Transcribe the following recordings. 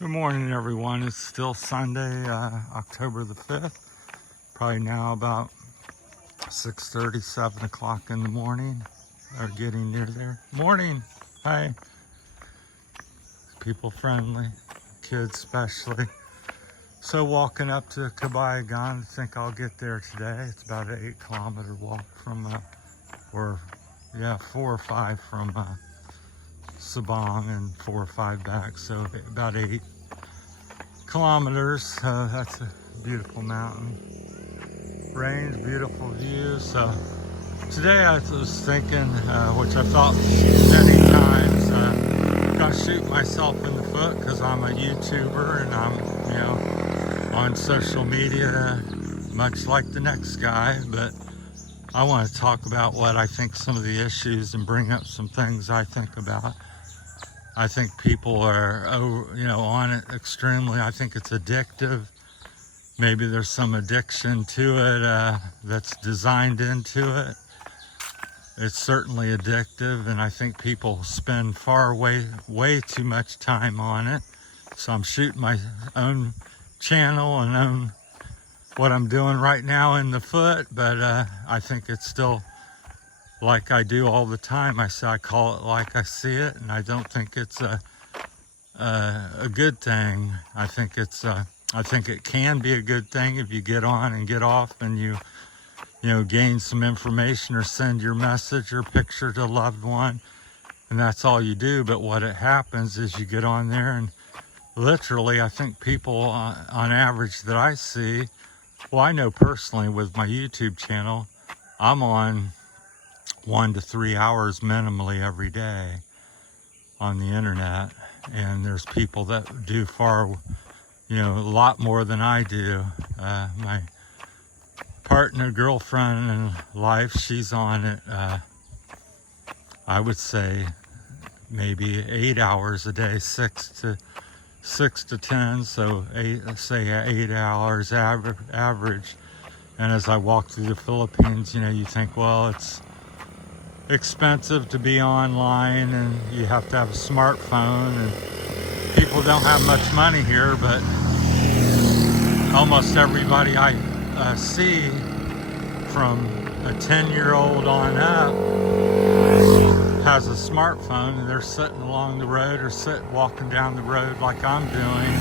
Good morning, everyone. It's still Sunday, October the 5th. Probably now about 6:30, 7 o'clock in the morning, or getting near there. Morning. Hi. People friendly, kids especially. So walking up to Kabayagan, I think I'll get there today. It's about an 8-kilometer walk from, 4 or 5 from Sabang and 4 or 5 back. So about 8 kilometers. That's a beautiful mountain range, beautiful view. So today I was thinking, which I thought many times, gonna shoot myself in the foot because I'm a YouTuber and I'm, on social media, much like the next guy. But I want to talk about what I think some of the issues and bring up some things I think about. I think people are, on it extremely. I think it's addictive. Maybe there's some addiction to it that's designed into it. It's certainly addictive, and I think people spend way too much time on it. So I'm shooting my own channel and own what I'm doing right now in the foot, but I think it's still like I do all the time. I call it like I see it, and I don't think it's a good thing. I think it can be a good thing if you get on and get off and you gain some information or send your message or picture to a loved one, and that's all you do. But what happens is you get on there and literally, I think people on average that I see, well, I know personally with my YouTube channel, I'm on 1 to 3 hours minimally every day on the internet, and there's people that do a lot more than I do. My partner, girlfriend in life, she's on it, I would say maybe 8 hours a day, 6 to 10, so 8 hours average. And as I walk through the Philippines, you think, well, it's expensive to be online and you have to have a smartphone, and people don't have much money here, but almost everybody I see from a 10-year-old on up has a smartphone, and they're sitting along the road or walking down the road like I'm doing,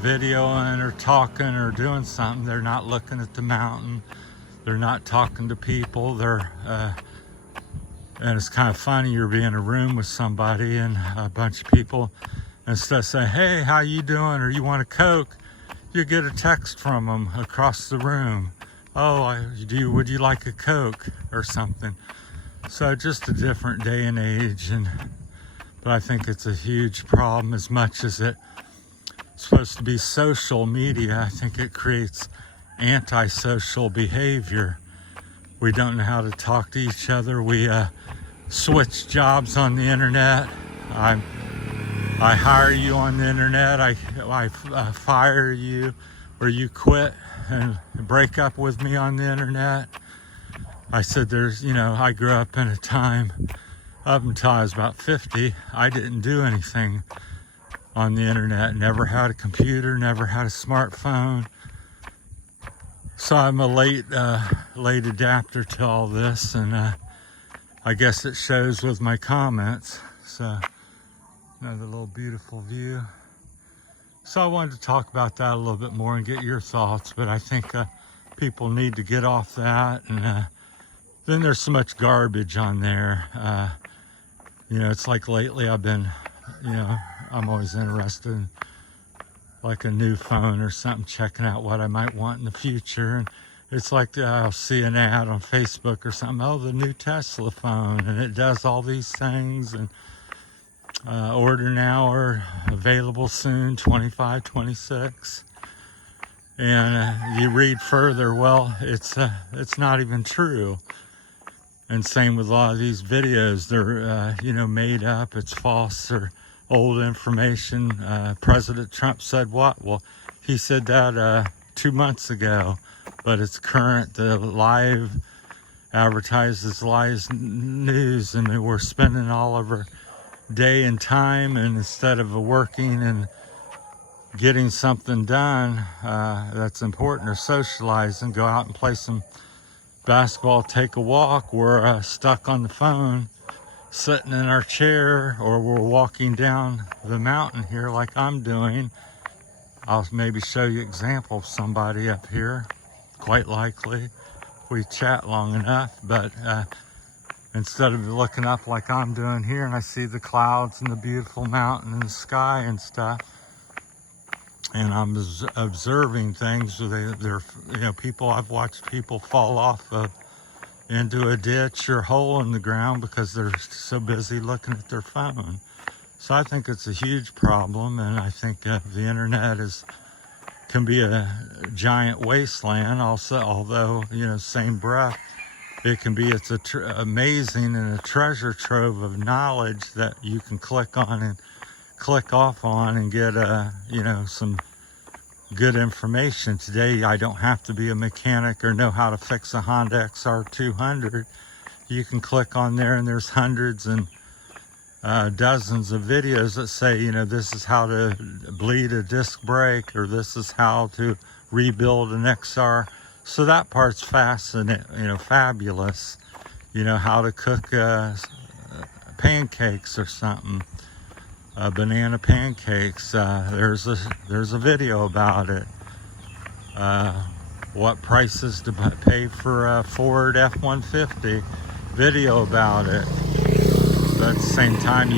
videoing or talking or doing something. They're not looking at the mountain. They're not talking to people. And it's kind of funny, you're be in a room with somebody and a bunch of people, and instead of saying, hey, how you doing, or you want a Coke, you get a text from them across the room. Oh, would you like a Coke or something? So just a different day and age, but I think it's a huge problem. As much as it's supposed to be social media, I think it creates antisocial behavior. We don't know how to talk to each other. We switch jobs on the internet. I hire you on the internet. I fire you, or you quit and break up with me on the internet. I said I grew up in a time, up until I was about 50, I didn't do anything on the internet. Never had a computer, never had a smartphone. So I'm a late adapter to all this, and I guess it shows with my comments. So another little beautiful view. So I wanted to talk about that a little bit more and get your thoughts, but I think people need to get off that. And then there's so much garbage on there. It's like lately I've been, I'm always interested in like a new phone or something, checking out what I might want in the future. And it's like I'll see an ad on Facebook or something, oh, the new Tesla phone, and it does all these things, and order now or available soon, 25, 26. And you read further, well, it's not even true. And same with a lot of these videos. They're, made up. It's false or old information. President Trump said what? Well, he said that 2 months ago, but it's current. The live advertises lies news, and we're spending all of our day and time, and instead of working and getting something done that's important, or socialize and go out and play some basketball, take a walk, we're stuck on the phone, sitting in our chair, or we're walking down the mountain here like I'm doing. I'll maybe show you an example of somebody up here, quite likely, if we chat long enough. But instead of looking up like I'm doing here, and I see the clouds and the beautiful mountain and the sky and stuff, and I'm observing things. They're people, I've watched people fall off into a ditch or hole in the ground because they're so busy looking at their phone. So I think it's a huge problem, and I think the internet can be a giant wasteland also, although, same breath, it's amazing and a treasure trove of knowledge that you can click on and click off on and get some good information. Today I don't have to be a mechanic or know how to fix a Honda XR200. You can click on there and there's hundreds and dozens of videos that say, this is how to bleed a disc brake, or this is how to rebuild an XR. So that part's fascinating, fabulous. How to cook pancakes or something, banana pancakes. There's a video about it. What prices to pay for a Ford F-150, video about it. But at the same time,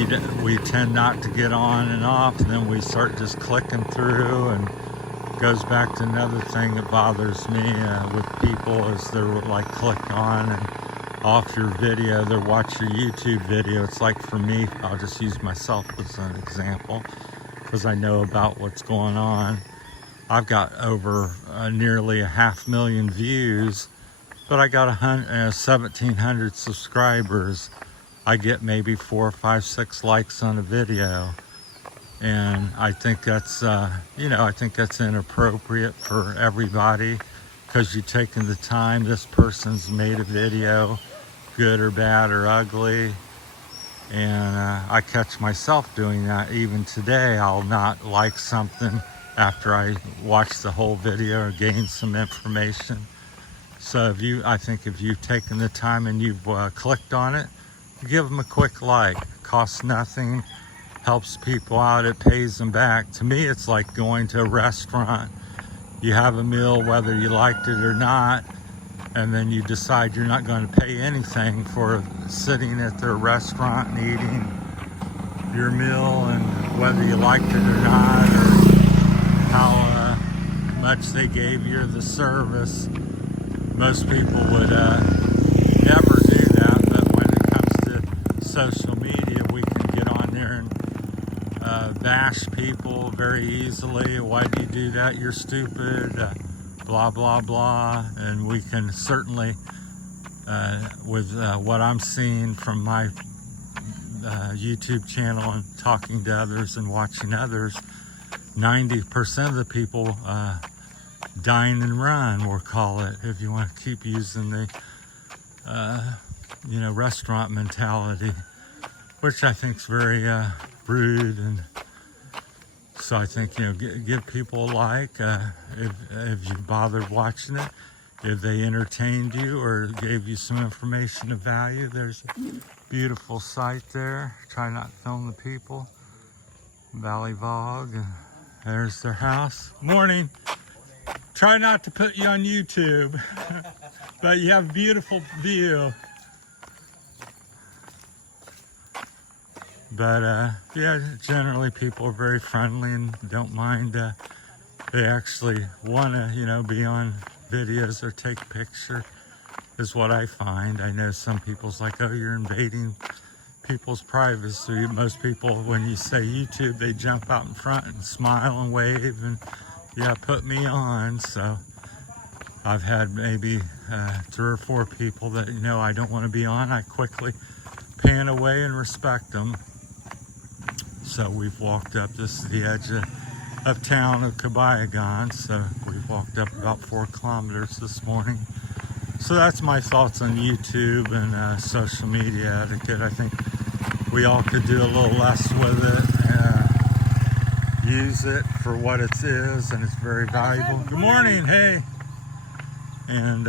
we tend not to get on and off, and then we start just clicking through, and it goes back to another thing that bothers me with people is they're like click on and off your video, they watch your YouTube video. It's like, for me, I'll just use myself as an example because I know about what's going on. I've got over nearly 500,000 views, but I got 1,700 subscribers. I get maybe 4, 5, 6 likes on a video, and I think that's I think that's inappropriate for everybody, because you're taking the time. This person's made a video, good or bad or ugly, and I catch myself doing that. Even today, I'll not like something after I watch the whole video or gain some information. So I think if you've taken the time and you've clicked on it, give them a quick like. Costs nothing, helps people out, it pays them back. To me, it's like going to a restaurant. You have a meal whether you liked it or not, and then you decide you're not going to pay anything for sitting at their restaurant and eating your meal, and whether you liked it or not, or how much they gave you the service. Most people would never do that, but when it comes to social media, we can get on there and bash people very easily. Why do you do that? You're stupid, blah, blah, blah. And we can certainly, with what I'm seeing from my YouTube channel and talking to others and watching others, 90% of the people dine and run, we'll call it, if you want to keep using the restaurant mentality, which I think is very rude. And so I think, give people a like if you bothered watching it, if they entertained you or gave you some information of value. There's a beautiful sight there. Try not to film the people. Valley Vogue. There's their house. Morning. Try not to put you on YouTube, but you have a beautiful view. But yeah, generally people are very friendly and don't mind. They actually want to, be on videos or take a picture, is what I find. I know some people's like, oh, you're invading people's privacy. Most people, when you say YouTube, they jump out in front and smile and wave and, yeah, put me on. So I've had maybe 3 or 4 people that, I don't want to be on. I quickly pan away and respect them. So we've walked up, this is the edge of town of Cabayagan. So we've walked up about 4 kilometers this morning. So that's my thoughts on YouTube and social media etiquette. I think we all could do a little less with it. Use it for what it is, and it's very valuable. Good morning, hey. And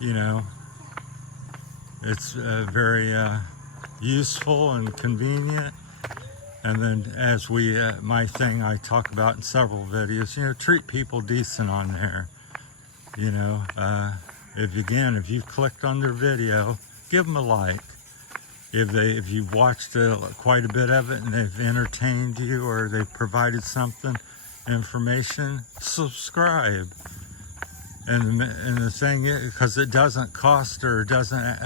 you know, it's very useful and convenient. And then as we, my thing I talk about in several videos, you know, treat people decent on there. You know, if you've clicked on their video, give them a like. If you've watched quite a bit of it and they've entertained you or they've provided something, information, subscribe. And the thing is, because it doesn't cost or it doesn't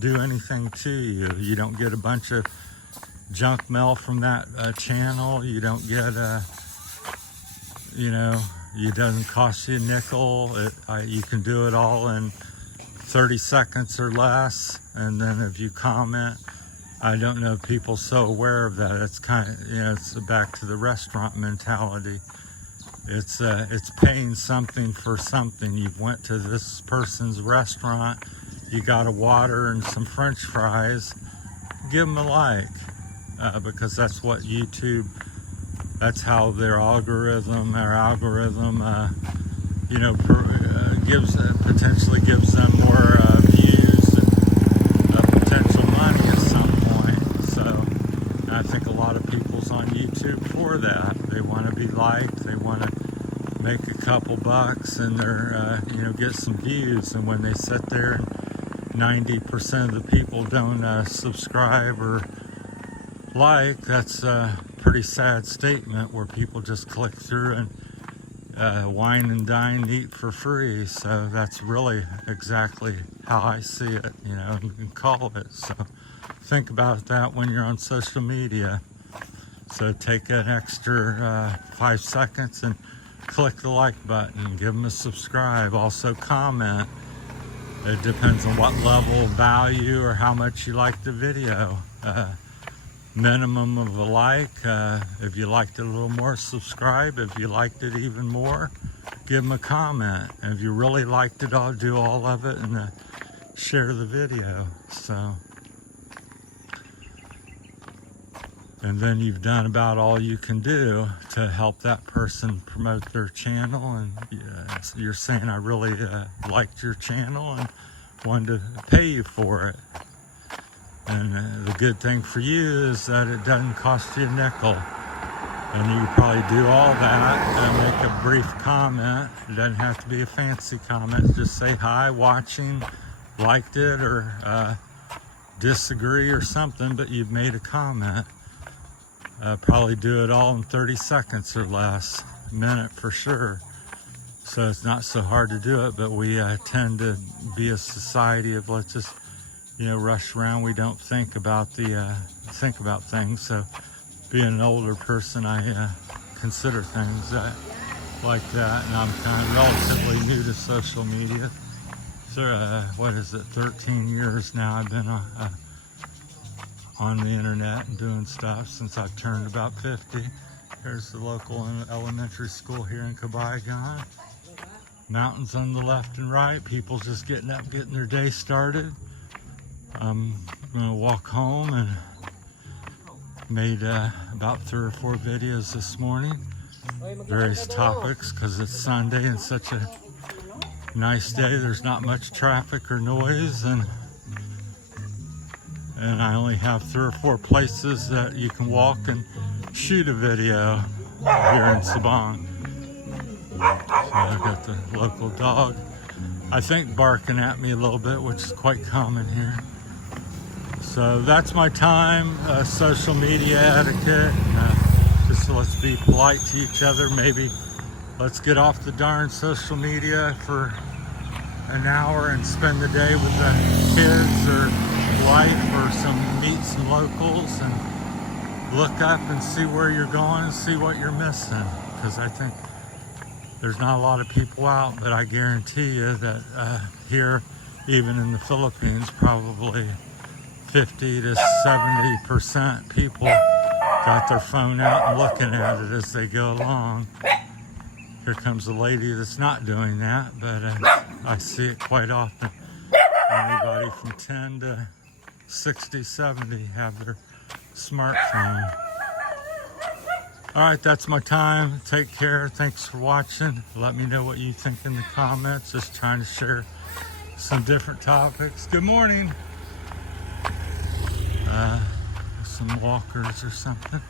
do anything to you. You don't get a bunch of junk mail from that channel. You don't get you know, it doesn't cost you a nickel. You can do it all in 30 seconds or less. And then if you comment, I don't know if people so aware of that. It's kind of, you know, it's back to the restaurant mentality. It's paying something for something. You went to this person's restaurant, you got a water and some French fries, give them a like, because that's what YouTube, that's how their algorithm, you know, potentially gives them more views and potential money at some point. So I think a lot of people's on YouTube for that. They want to be liked, they want to make a couple bucks, and they're you know, get some views. And when they sit there and 90% of the people don't subscribe or like, that's a pretty sad statement, where people just click through and wine and dine, eat for free. So that's really exactly how I see it, you know, you can call it. So think about that when you're on social media. So take an extra 5 seconds and click the like button, give them a subscribe, also comment. It depends on what level of value or how much you like the video. Minimum of a like. If you liked it a little more, subscribe. If you liked it even more, give them a comment. And if you really liked it, I'll do all of it and share the video. So, and then you've done about all you can do to help that person promote their channel. And you're saying, I really liked your channel and wanted to pay you for it. And the good thing for you is that it doesn't cost you a nickel. And you can probably do all that and make a brief comment. It doesn't have to be a fancy comment. Just say hi, watching, liked it, or disagree or something, but you've made a comment. Probably do it all in 30 seconds or less, a minute for sure. So it's not so hard to do it, but we tend to be a society of, let's just, you know, rush around. We don't think about things. So being an older person, I consider things like that. And I'm kind of relatively new to social media. So what is it, 13 years now I've been on the internet and doing stuff since I've turned about 50. Here's the local elementary school here in Cabayagan. Mountains on the left and right, people just getting up, getting their day started. I'm gonna walk home, and made about 3 or 4 videos this morning, various topics, because it's Sunday and such a nice day. There's not much traffic or noise, and I only have 3 or 4 places that you can walk and shoot a video here in Sabang. So I got the local dog, I think, barking at me a little bit, which is quite common here. So that's my time, social media etiquette. Just let's be polite to each other. Maybe let's get off the darn social media for an hour and spend the day with the kids or wife, or meet some locals and look up and see where you're going and see what you're missing. Because I think there's not a lot of people out, but I guarantee you that here, even in the Philippines, probably 50 to 70% people got their phone out and looking at it as they go along. Here comes a lady that's not doing that, but I see it quite often. Anybody from 10 to 60, 70 have their smartphone. All right, that's my time. Take care. Thanks for watching. Let me know what you think in the comments. Just trying to share some different topics. Good morning. Some walkers or something.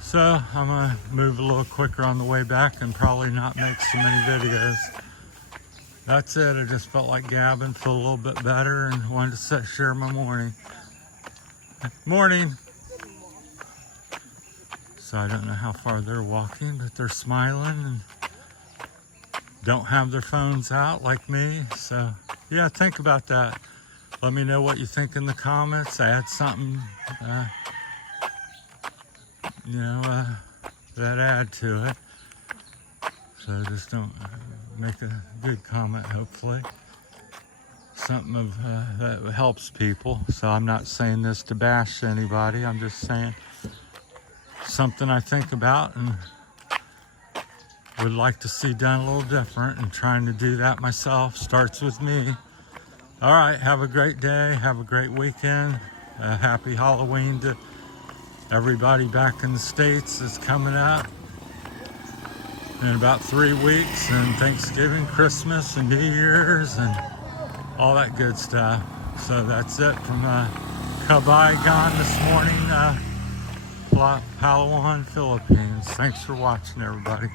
So I'm gonna move a little quicker on the way back and probably not make so many videos. That's it. I just felt like gabbing, feel a little bit better, and wanted to share my morning. Morning. So I don't know how far they're walking, but they're smiling and don't have their phones out like me. So yeah, think about that. Let me know what you think in the comments. Add something, that add to it. So just don't make a good comment, hopefully. Something that helps people. So I'm not saying this to bash anybody. I'm just saying something I think about and would like to see done a little different, and trying to do that myself starts with me. All right, have a great day. Have a great weekend. Happy Halloween to everybody back in the States. Is coming up in about 3 weeks, and Thanksgiving, Christmas, and New Year's, and all that good stuff. So that's it from Palawan this morning, Palawan, Philippines. Thanks for watching, everybody.